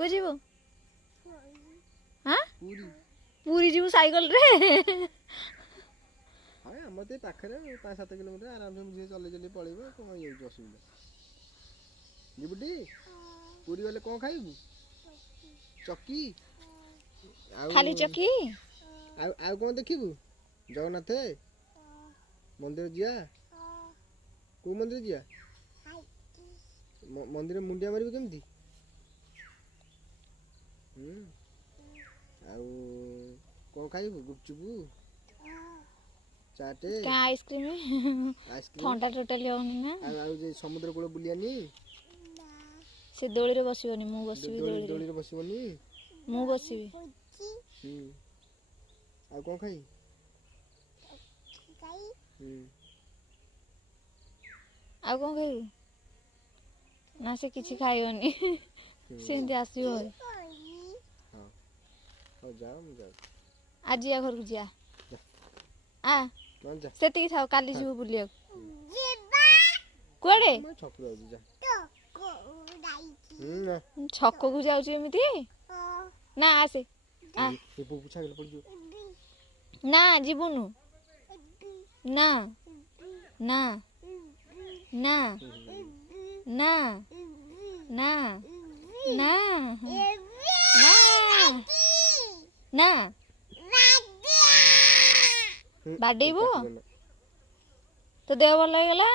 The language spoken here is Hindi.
को जीवो हां पूरी पूरी जीवो साइकिल रे हां हमर ते पाखरे 5-7 किलोमीटर आराम से मुझे चले चले पळेबो कोन ये असुविधा जीबुडी पूरी वाले कोन खाइबू चक्की खाली चक्की आ कोन देखिबू जगन्नाथ मंदिर जिया को मंदिर जिया मंदिर मुंडिया मारिबू केमती आउ कोन खाइबू गुपचुपू चाटे का आइसक्रीम ठंडा टोटली होनी ना आ जे समुद्र कूल बुलियानी से दोली रे बसिबनी मु बसिबी दोली रे बसिबनी मु बसिबी आ कोन खाई आ कोन खाइबू ना से किछि खाइबनी सेंती आसीबो हां हो जाओ हम जाओ आज या घर को जिया आ मान जा सेती थाओ काली जीव बुलिया जीबा कोड़े मैं छक रो जा छक्को को जाउची एमिति ना आसे आ ये पूछा गेल पड़ जो ना जीवनु ना ना ना ना ना ना ना ना बाडेबो तो देह भल गला